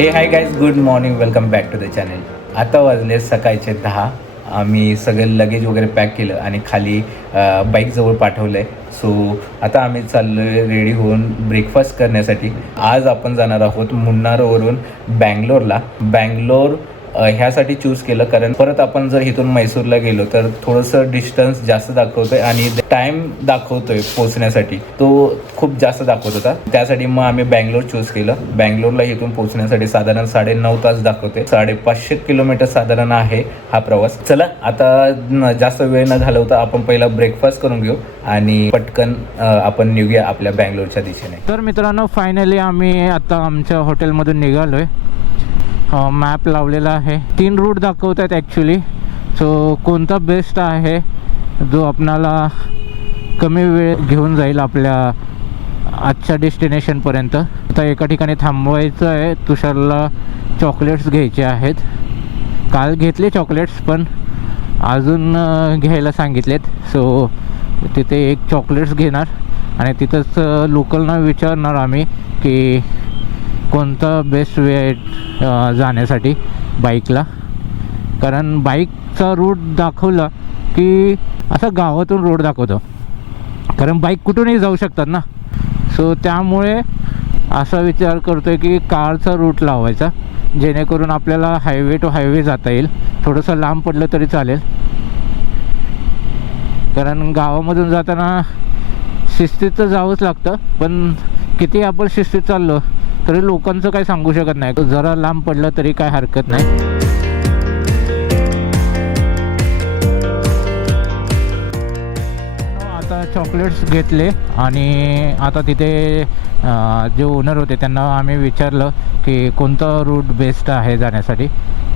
हे hi guys, good morning, welcome back to the channel. आता वाजले सकाळचे 10. आम्ही सगळे लगेज वगैरे पॅक केलं आणि खाली बाईकजवळ पाठवलं आहे. सो आता आम्ही चाललो आहे रेडी होऊन ब्रेकफास्ट करण्यासाठी. आज आपण जाणार आहोत मुन्नारवरून बँगलोर ह्यासाठी चूज केलं कारण परत आपण जर इथून म्हैसूरला गेलो तर थोडंसं डिस्टन्स जास्त दाखवतोय आणि टाईम दाखवतोय पोहोचण्यासाठी, तो खूप जास्त दाखवत होता. त्यासाठी मग आम्ही बँगलोर चूज केलं. बँगलोरला इथून पोहोचण्यासाठी साधारण 9.5 तास दाखवते. 550 किलोमीटर साधारण आहे हा प्रवास. चला आता जास्त वेळ न घालवता आपण पहिला ब्रेकफास्ट करून घेऊ आणि पटकन आपण निघूया आपल्या बँगलोरच्या दिशेने. तर मित्रांनो, फायनली आम्ही आता आमच्या हॉटेलमधून निघालोय. मॅप लावलेला आहे, 3 रूट दाखवत आहेत ॲक्च्युली. सो कोणता बेस्ट आहे जो आपणाला कमी वेळ घेऊन जाईल आपल्या आजच्या डेस्टिनेशनपर्यंत. आता एका ठिकाणी थांबवायचं आहे. तुषारला चॉकलेट्स घ्यायचे आहेत. काल घेतले चॉकलेट्स पण अजून घ्यायला सांगितलेत. सो तिथे एक चॉकलेट्स घेणार आणि तिथंच लोकलना विचारणार आम्ही की कोणता बेस्ट वे आहे जाण्यासाठी बाईकला. कारण बाईकचा रूट दाखवला की असा गावातून रोड दाखवतो, कारण बाईक कुठूनही जाऊ शकतात ना. सो त्यामुळे असा विचार करतो आहे की कारचा रूट लावायचा, जेणेकरून आपल्याला हायवे टू हायवे जाता येईल. थोडंसं लांब पडलं तरी चालेल, कारण गावामधून जाताना शिस्तीत तर जावंच लागतं. पण किती आपण शिस्तीत चाललो तरी लोकांचं काही सांगू शकत नाही. जरा लांब पडलं तरी काय हरकत नाही. आता चॉकलेट्स घेतले आणि आता तिथे जे ओनर होते त्यांना आम्ही विचारलं की कोणता रूट बेस्ट आहे जाण्यासाठी.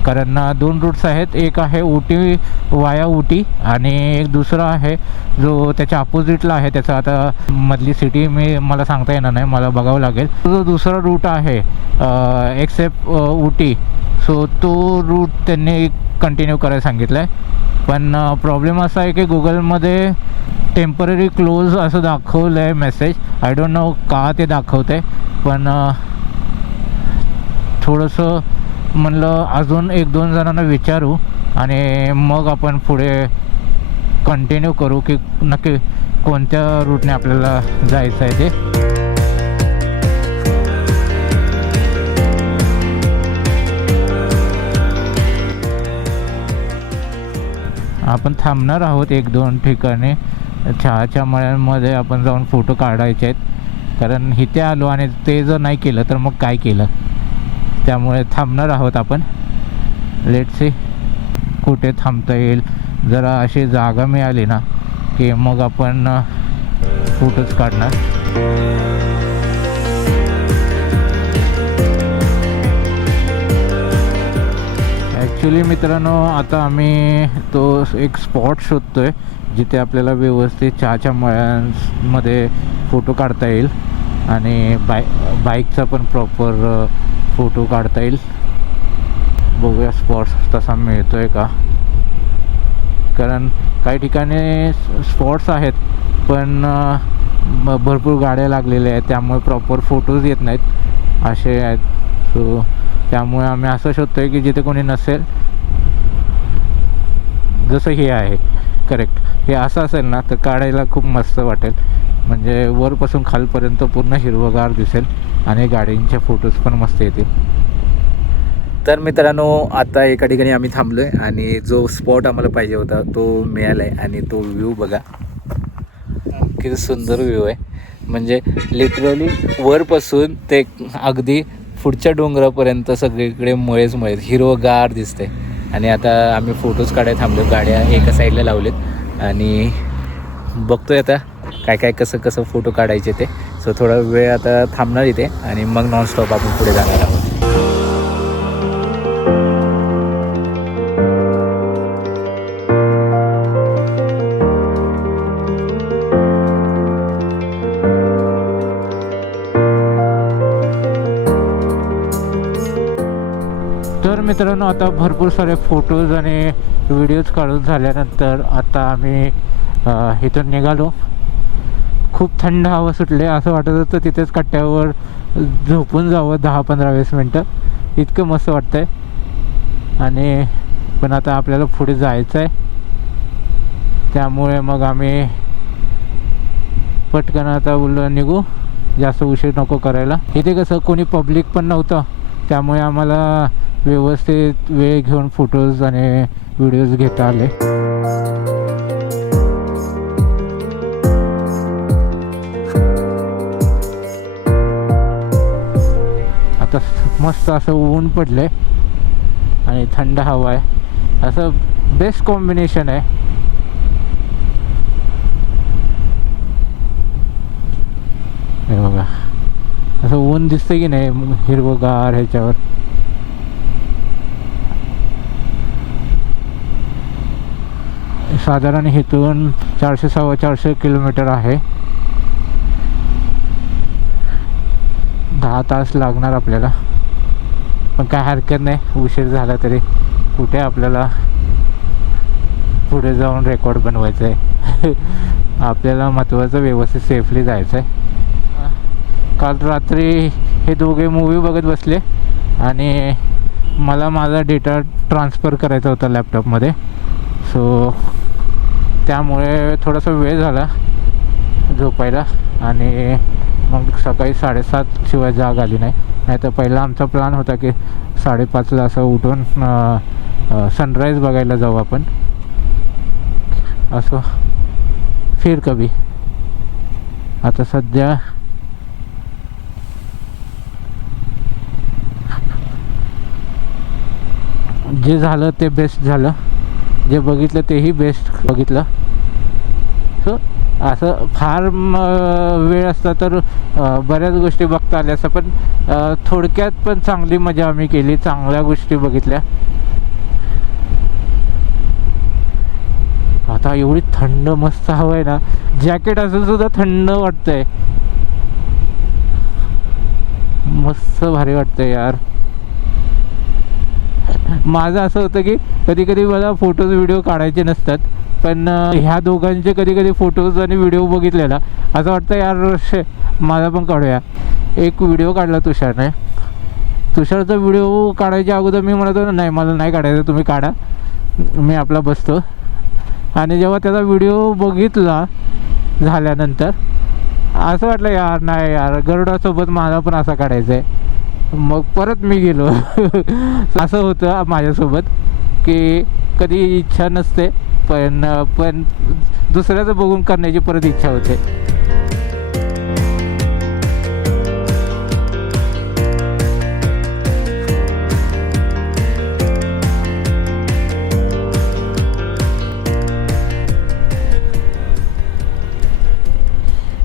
कारण 2 रूट्स आहेत. एक आहे उटी वाया उटी आणि एक दुसरा आहे जो त्याच्या अपोजिटला आहे. त्याचा आता मधली सिटी मला सांगता येणार नाही, मला बघावं लागेल. जो दुसरा रूट आहे एक्सेप्ट उटी, सो तो रूट त्यांनी कंटिन्यू करायला सांगितलं आहे. पण प्रॉब्लेम असा आहे की गुगलमध्ये टेम्पररी क्लोज असं दाखवलं आहे मेसेज. आय डोंट नो का ते दाखवतं आहे. पण थोडंसं म्हणलं अजून 1-2 जणांना विचारू आणि मग आपण पुढे कंटिन्यू करू की नक्की कोणत्या रूटने आपल्याला जायचं आहे ते. आपण थांबणार आहोत 1-2 ठिकाणी. चहाच्या मळ्यांमध्ये आपण जाऊन फोटो काढायचे आहेत, कारण इथे आलो आणि ते जर नाही केलं तर मग काय केलं. त्यामुळे थांबणार आहोत आपण. लेट्स सी कुठे थांबता येईल. जरा अशी जागा मिळाली ना की मग आपण फोटोज काढणार. ॲक्च्युली मित्रांनो, आता आम्ही तो एक स्पॉट शोधतोय जिथे आपल्याला व्यवस्थित चहाच्या मळ्यांमध्ये फोटो काढता येईल आणि बाईकचा पण प्रॉपर फोटो काढता येईल. बघूया स्पॉट्स तसा मिळतो आहे का. कारण काही ठिकाणी स्पॉट्स आहेत पण भरपूर गाड्या लागलेल्या आहेत, त्यामुळे प्रॉपर फोटोज येत नाहीत असे आहेत. सो त्यामुळे आम्ही असं शोधतो आहे की जिथे कोणी नसेल. जसं हे आहे करेक्ट, हे असं असेल ना तर काढायला खूप मस्त वाटेल. म्हणजे वरपासून खालपर्यंत पूर्ण हिरवगार दिसेल आणि गाड्यांचे फोटोज पण मस्त येतील. तर मित्रांनो, आता एका ठिकाणी आम्ही थांबलो आहे आणि जो स्पॉट आम्हाला पाहिजे होता तो मिळाला आहे. आणि तो व्ह्यू बघा, किती सुंदर व्ह्यू आहे. म्हणजे लिटरली वरपासून ते अगदी पुढच्या डोंगरापर्यंत सगळीकडे मळेच हिरवगार दिसते. आणि आता आम्ही फोटोज काढायला थांबलो. गाड्या एका साईडला लावलेत आणि बघतोय आता काय कसं फोटो काढायचे ते. सो थोडा वेळ आता थांबणार इथे आणि मग नॉनस्टॉप आपण पुढे जाणार आहोत. तर मित्रांनो, आता भरपूर सारे फोटोज आणि व्हिडिओज काढून झाल्यानंतर आता आम्ही इथून निघालो. खूप थंड हवा सुटले. असं वाटत होतं तिथेच कट्ट्यावर झोपून जावं 10-15-20 मिनटं. इतकं मस्त वाटतंय. आणि पण आता आपल्याला पुढे जायचं आहे, त्यामुळे मग आम्ही पटकन आता निघू, जास्त उशीर नको करायला. इथे कसं कोणी पब्लिक पण नव्हतं, त्यामुळे आम्हाला व्यवस्थित वेळ घेऊन फोटोज आणि व्हिडिओज घेता आले. आता मस्त असं ऊन पडले आणि थंड हवा आहे, असं बेस्ट कॉम्बिनेशन आहे. हे बघा असं ऊन दिसतं की नाही हिरवगार ह्याच्यावर. साधारण इथून 400-450 किलोमीटर आहे. 10 तास लागणार आपल्याला, पण काय हरकत नाही, उशीर झाला तरी कुठे आपल्याला पुढे जाऊन रेकॉर्ड बनवायचं आहे. आपल्याला महत्त्वाचं व्यवस्थित सेफली जायचं आहे. काल रात्री हे दोघे मूवी बघत बसले आणि मला माझा डेटा ट्रान्सफर करायचा होता लॅपटॉपमध्ये, सो त्यामुळे थोडासा वेळ झाला झोपायला. आणि मग सकाळी 7:30 शिवाय जाग आली नाही. नाहीतर पहिला आमचा प्लॅन होता की 5:30ला असं उठून सनराईज बघायला जाऊ आपण, असं फिर कभी. आता सध्या जे झालं ते बेस्ट झालं, जे बघितलं तेही बेस्ट बघितलं. सो असं फार वेळ असता तर बऱ्याच गोष्टी बघता आल्या असं, पण थोडक्यात पण चांगली मजा आम्ही केली, चांगल्या गोष्टी बघितल्या. आता एवढी थंड मस्त हवा आहे ना, जॅकेट असेल सुद्धा थंड वाटतंय, मस्त भारी वाटतंय यार. माझं असं होतं की कधी कधी मला फोटोज व्हिडिओ काढायचे नसतात, पण ह्या दोघांचे कधी कधी फोटोज आणि व्हिडिओ बघितले ना असं वाटतं यार माझा पण काढूया. एक व्हिडिओ काढला तुषारने. तुषारचा व्हिडिओ काढायच्या अगोदर मी म्हणत होतो नाही मला नाही काढायचं, तुम्ही काढा, मी आपला बसतो. आणि जेव्हा त्याचा व्हिडिओ बघितला झाल्यानंतर असं वाटलं यार नाही यार गरुडासोबत मला पण असं काढायचं आहे. मग परत मी गेलो. असं होतं माझ्यासोबत की कधी इच्छा नसते, पण दुसऱ्याचं बघून करण्याची परत इच्छा होते.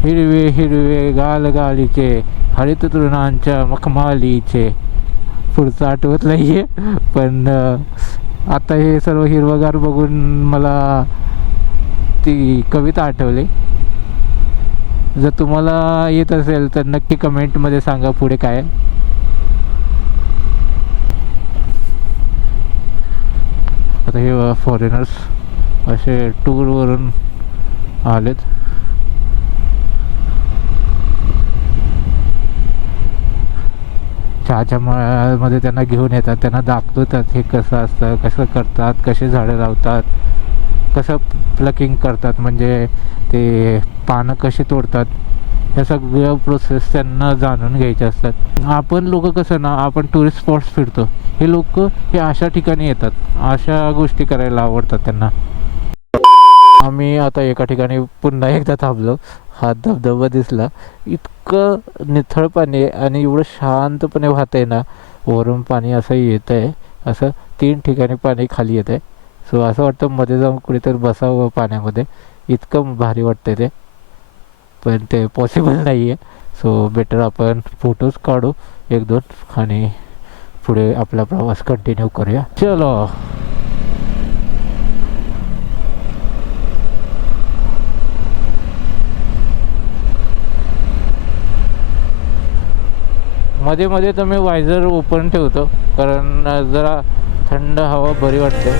हिरवे हिरवे गालगालीचे हरित तृणांच्या मखमालीचे, पुढचं आठवत नाही आहे, पण आता हे सर्व हिरवगार बघून मला ती कविता आठवली. जर तुम्हाला येत असेल तर नक्की कमेंटमध्ये सांगा पुढे काय. आता हे फॉरेनर्स असे टूरवरून आलेत. चहाच्या मळ्यामध्ये त्यांना घेऊन येतात, त्यांना दाखवतात हे कसं असतं, कसं करतात, कसे झाडं लावतात, कसं प्लकिंग करतात, म्हणजे ते पानं कशी तोडतात, ह्या सगळ्या प्रोसेस त्यांना जाणून घ्यायचे असतात. आपण लोक कसं ना, आपण टुरिस्ट स्पॉट्स फिरतो, हे लोक हे अशा ठिकाणी येतात, अशा गोष्टी करायला आवडतात त्यांना. आम्ही आता एका ठिकाणी पुन्हा एकदा थांबलो. हा धबधबा दिसला, इतकं निथळ पाणी आहे आणि एवढं शांतपणे वाहत आहे ना, वरून पाणी असं येत आहे, असं 3 ठिकाणी पाणी खाली येत आहे. सो असं वाटतं मध्ये जाऊन कुठेतरी बसावं पाण्यामध्ये, इतकं भारी वाटतं ते, पण ते पॉसिबल नाही आहे. सो बेटर आपण फोटोज काढू 1-2 आणि पुढे आपला प्रवास कंटिन्यू करूया. चलो. मध्ये मध्ये तर मी वायझर ओपन ठेवतो, कारण जरा थंड हवा बरी वाटते.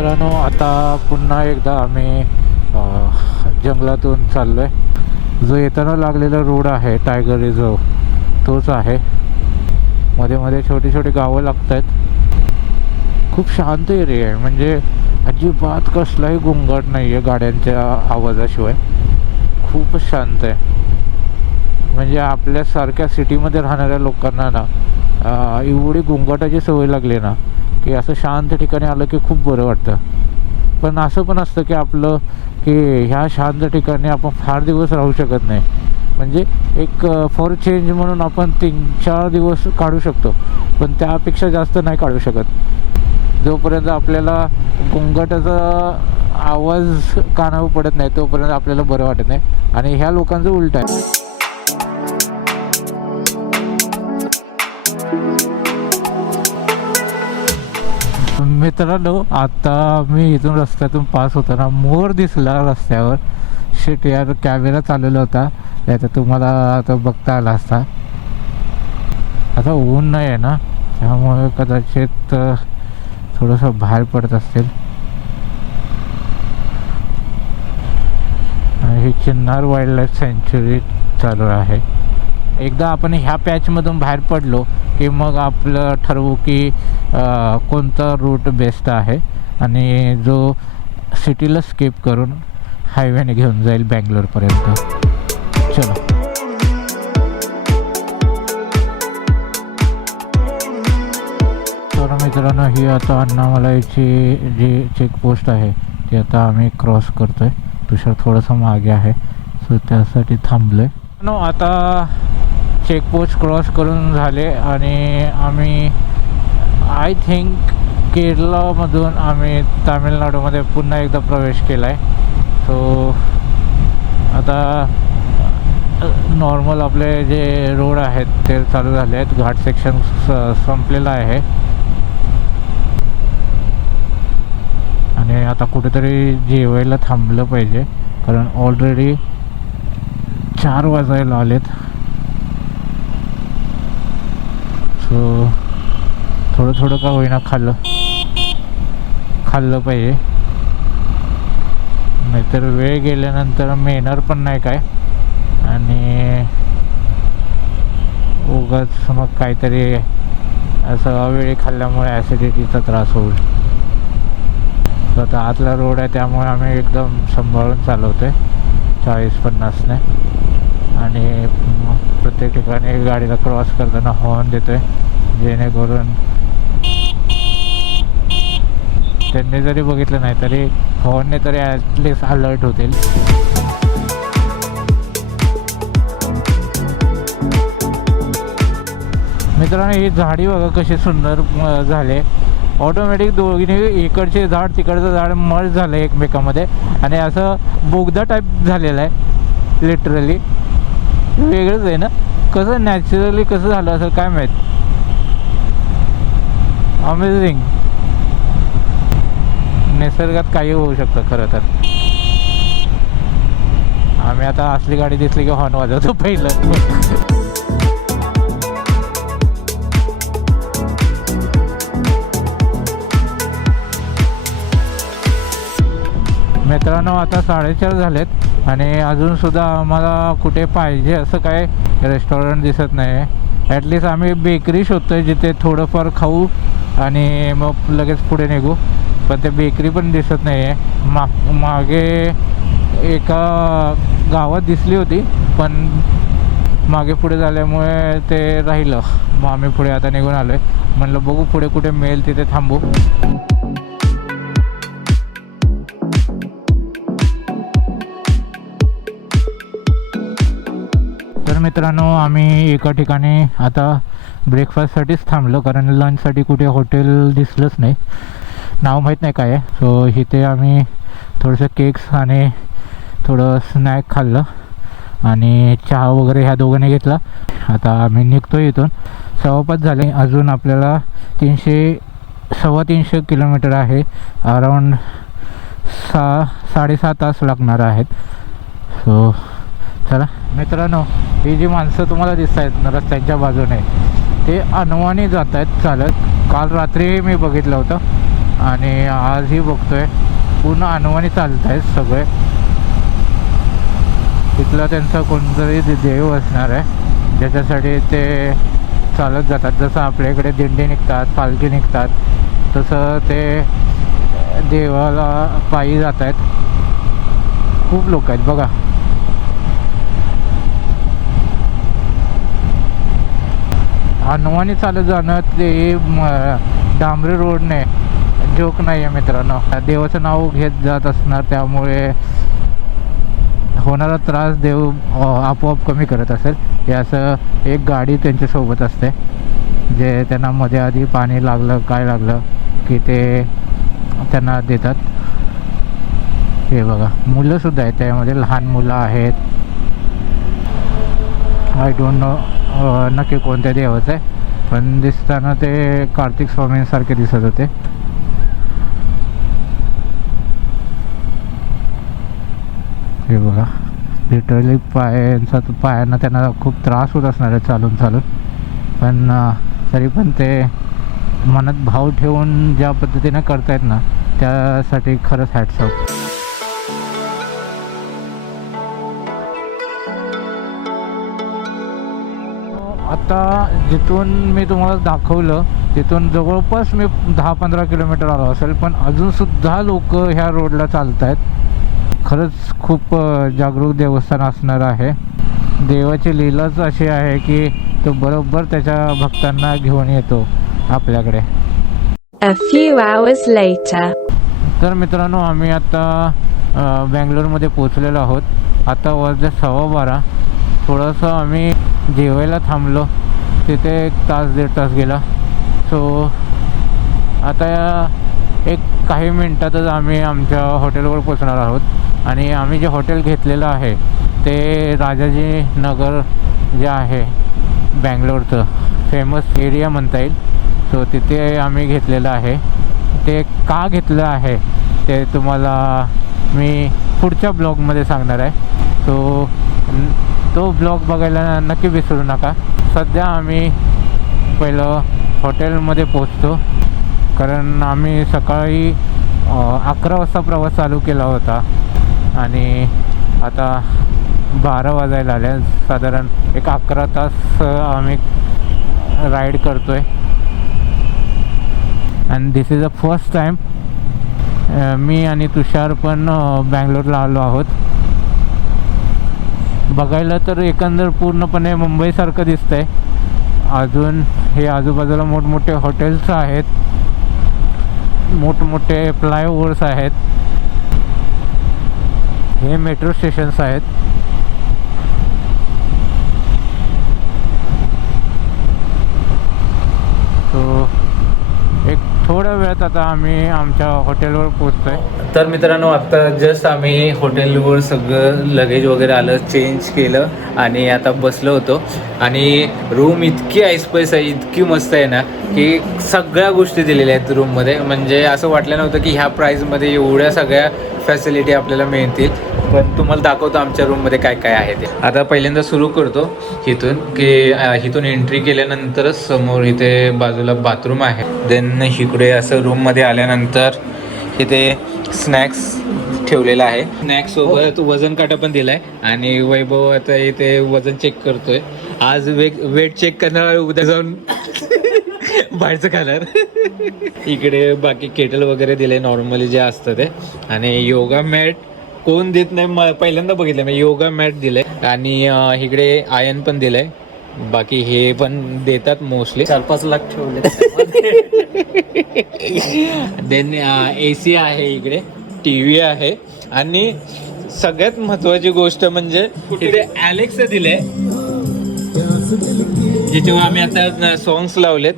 मित्रांनो, आता पुन्हा एकदा आम्ही जंगलातून चाललो आहे. जो येताना लागलेला रोड आहे टायगर रिझर्व तोच आहे. मध्ये मध्ये छोटी छोटी गावं लागत आहेत. खूप शांत एरिया आहे, म्हणजे अजिबात कसलाही गोंगाट नाही आहे गाड्यांच्या आवाजाशिवाय. खूपच शांत आहे. म्हणजे आपल्यासारख्या सिटीमध्ये राहणाऱ्या लोकांना ना एवढी गोंगाटाची सवय लागली ना की असं शांत ठिकाणी आलं की खूप बरं वाटतं. पण असं पण असतं की आपलं की ह्या शांत ठिकाणी आपण फार दिवस राहू शकत नाही. म्हणजे एक फॉर चेंज म्हणून आपण 3-4 दिवस काढू शकतो, पण त्यापेक्षा जास्त नाही काढू शकत. जोपर्यंत आपल्याला गोंगाटाचा आवाज कानावर पडत नाही तोपर्यंत आपल्याला बरं वाटत नाही. आणि ह्या लोकांचं उलट आहे. मित्रांनो, आता मी इथून रस्त्यातून पास होताना मोर दिसला रस्त्यावर. शिट यार, कॅमेरा चालवला होता, त्यात तुम्हाला आता बघता आला असता. आता ऊन नाही आहे ना, त्यामुळे कदाचित थोडंसं बाहेर पडत असतील. ही चिन्नार वाईल्ड लाईफ सँच्युरी चालू आहे. एकदा आपण ह्या पॅचमधून बाहेर पडलो की मग आपलं ठरवू की कोणता रूट बेस्ट आहे आणि जो सिटीला स्किप करून हायवेने घेऊन जाईल बँगलोरपर्यंत. चलो. तर मित्रांनो, ही आता अण्णामलाईची जी चेकपोस्ट आहे ती आता आम्ही क्रॉस करतो आहे. तुषार थोडंसं मागे आहे, सो त्यासाठी थांबलो आहे. आता चेकपोस्ट क्रॉस करून झाले आणि आम्ही आय थिंक केरळमधून आम्ही तामिळनाडूमध्ये पुन्हा एकदा प्रवेश केला आहे. सो आता नॉर्मल आपले जे रोड आहेत ते चालू झाले आहेत. घाट सेक्शन संपलेला आहे आणि आता कुठेतरी जेवायला थांबलं पाहिजे, कारण ऑलरेडी 4 वाजायला आलेत. सो थोडं थोडं का होईना खाल्लं पाहिजे, नाहीतर वेळ गेल्यानंतर मिळणार पण नाही काय. आणि उगाच मग काहीतरी असं अवेळी खाल्ल्यामुळे ॲसिडिटीचा त्रास होईल. तर आता आतला रोड आहे त्यामुळे आम्ही एकदम सांभाळून चालवतो आहे 40-50ने. आणि प्रत्येक ठिकाणी गाडीला क्रॉस करताना हॉर्न देतो आहे, जेणेकरून त्यांनी जरी बघितलं नाही तरी हॉर्नने तरी ॲटलिस्ट अलर्ट होतील. मित्रांनो, ही झाडी बघा कशी सुंदर झाले. ऑटोमॅटिक दोन्ही इकडचे झाड तिकडचं झाड मर्ज झालं एकमेकामध्ये आणि असं बोगदा टाईप झालेला आहे. लिटरली वेगळंच आहे ना. कसं नॅचरली कसं झालं असेल काय माहीत. अमेझिंग. निसर्गात काही होऊ शकतं खरं तर. आम्ही आता असली गाडी दिसली की हॉर्न वाजवतो पहिलं. मित्रांनो, आता 4:30 झालेत आणि अजूनसुद्धा आम्हाला कुठे पाहिजे असं काय रेस्टॉरंट दिसत नाही आहे. ॲटलिस्ट आम्ही बेकरी शोधतो आहे जिथे थोडंफार खाऊ आणि मग लगेच पुढे निघू, पण ते बेकरी पण दिसत नाही आहे. मागे एका गावात दिसली होती पण मागे पुढे झाल्यामुळे ते राहिलं. मग आम्ही पुढे आता निघून आलो आहे. म्हणलं बघू पुढे कुठे मिळेल तिथे थांबू. तर मित्रांनो, आम्ही एका ठिकाणी आता ब्रेकफास्टसाठीच थांबलो, कारण लंचसाठी कुठे हॉटेल दिसलंच नाही. नाव माहीत नाही काय आहे. सो इथे आम्ही थोडंसं केक्स आणि थोडं स्नॅक खाल्लं आणि चहा वगैरे ह्या दोघांनी घेतला. आता आम्ही निघतो इथून. 5:15 झाले. अजून आपल्याला 300-3.25 किलोमीटर आहे. अराऊंड 6-7.5 तास लागणार आहेत. सो चला मित्रांनो, ही जी माणसं तुम्हाला दिसत आहेत रस्त्यांच्या बाजूने ते अनवाणी जात आहेत चालत. काल रात्री मी बघितलं होतं आणि आजही बघतोय पूर्ण अनवाणी चालत आहेत सगळे. तिथला त्यांचा कोणतरी देव असणार आहे ज्याच्यासाठी ते चालत जातात. जसं आपल्या इकडे दिंडी निघतात, पालखी निघतात, तसं ते देवाला पायी जात आहेत. खूप लोक आहेत बघा. अनवाणी चालत जाणं ते डांबरी रोडने जोक नाही आहे मित्रांनो. देवाचं नाव घेत जात असणार, त्यामुळे होणारा त्रास देव आपोआप कमी करत असेल. हे असं एक गाडी त्यांच्यासोबत असते जे त्यांना मध्ये आधी पाणी लागलं काय लागलं की ते त्यांना देतात. हे बघा मुलंसुद्धा आहेत त्यामध्ये, लहान मुलं आहेत. आय डोंट नो नक्की कोणत्या देवाचं आहे, पण दिसताना ते कार्तिक स्वामींसारखे दिसत होते. हे बघा लिटरली पायांना त्यांना खूप त्रास होत असणार आहे चालून चालून, पण तरी पण ते मनात भाव ठेवून ज्या पद्धतीने करतायत ना, त्यासाठी खरंच हॅट्स ऑफ. आता जिथून मी तुम्हाला दाखवलं तिथून जवळपास मी 10-15 किलोमीटर आलो असेल, पण अजूनसुद्धा लोक ह्या रोडला चालत आहेत. खरंच खूप जागरूक देवस्थान असणार आहे. देवाची लीलाच अशी आहे की तो बरोबर त्याच्या भक्तांना घेऊन येतो आपल्याकडे. A few hours later. तर मित्रांनो आम्ही आता बँगलोरमध्ये पोचलेलो आहोत. आता वाजले 12:15. थोडंसं आम्ही जेवायला थांबलो, तिथे 1-1.5 तास गेला. सो आता एक काही मिनटातच आम्ही आमच्या हॉटेलवर पोचणार आहोत. आणि आम्ही जे हॉटेल घेतलेलं आहे ते राजाजी नगर जे आहे बँगलोरचं फेमस एरिया म्हणता येईल. सो तिथे आम्ही घेतलेलं आहे. ते का घेतलं आहे ते तुम्हाला मी पुढच्या ब्लॉगमध्ये सांगणार आहे. सो तो ब्लॉग बघायला नक्की विसरू नका. सध्या आम्ही पहिलं हॉटेलमध्ये पोचतो, कारण आम्ही सकाळी 11 वाजता प्रवास चालू केला होता आणि आता 12 वाजायला आले. साधारण एक 11 तास आम्ही राईड करतो आहे. And this is the first time मी आणि तुषार पण बँगलोरला आलो आहोत. बघायला तर एकंदर पूर्णपणे मुंबईसारखं दिसतंय. अजून हे आजूबाजूला मोठमोठे हॉटेल्स आहेत, मोठमोठे फ्लायओव्हर्स आहेत, हे मेट्रो स्टेशन्स आहेत. सो एक थोड्या वेळात आता आम्ही आमच्या हॉटेलवर पोचतोय. तर मित्रांनो आता जस्ट आम्ही हॉटेलवर सगळं लगेज वगैरे आलं, चेंज केलं आणि आता बसलो होतो. आणि रूम इतकी ऐसपैस आहे, इतकी मस्त आहे ना की सगळ्या गोष्टी दिलेल्या आहेत रूममध्ये. म्हणजे असं वाटलं नव्हतं की ह्या प्राईजमध्ये एवढ्या सगळ्या फॅसिलिटी आपल्याला मिळतील. पण तुम्हाला दाखवतो आमच्या रूममध्ये काय काय आहे ते. आता पहिल्यांदा सुरू करतो इथून की इथून एंट्री केल्यानंतरच समोर इथे बाजूला बाथरूम आहे. देन इकडे असं रूममध्ये आल्यानंतर इथे स्नॅक्स ठेवलेला आहे. स्नॅक्ससोबत वजन काटा पण दिला आहे आणि वैभव आता इथे वजन चेक करतोय. आज वेट चेक करणार, उद्या जाऊन बाहेरचं खाणार. इकडे बाकी केटल वगैरे दिले नॉर्मली जे असतं ते. आणि योगा मॅट कोण देत नाही, पहिल्यांदा बघितलं मी. योगा मॅट दिलंय आणि इकडे आयन पण दिलंय. बाकी हे पण देतात मोस्टली. 4-5 लाख ठेवले. देन AC आहे इकडे, TV आहे आणि सगळ्यात महत्वाची गोष्ट म्हणजे इथे अलेक्सा दिले, ज्याच्यावर आम्ही आता सॉंग्स लावलेत.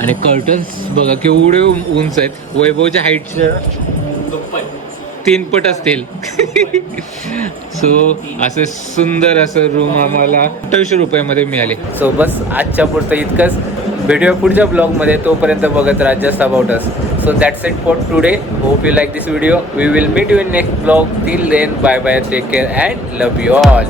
आणि कर्टन्स बघा केवढे उंच आहेत, वैभवच्या हाईटच्या 3 पट असतील. सो असं सुंदर असं रूम आम्हाला 2800 रुपयामध्ये मिळाले. सो बस आजच्या पुरतं इतकंच. भेटूया पुढच्या ब्लॉगमध्ये. तोपर्यंत बघत राहा just about us. So that's it for today. Hope you like this video. We will meet you in next blog. Till then bye bye, take care and love you all.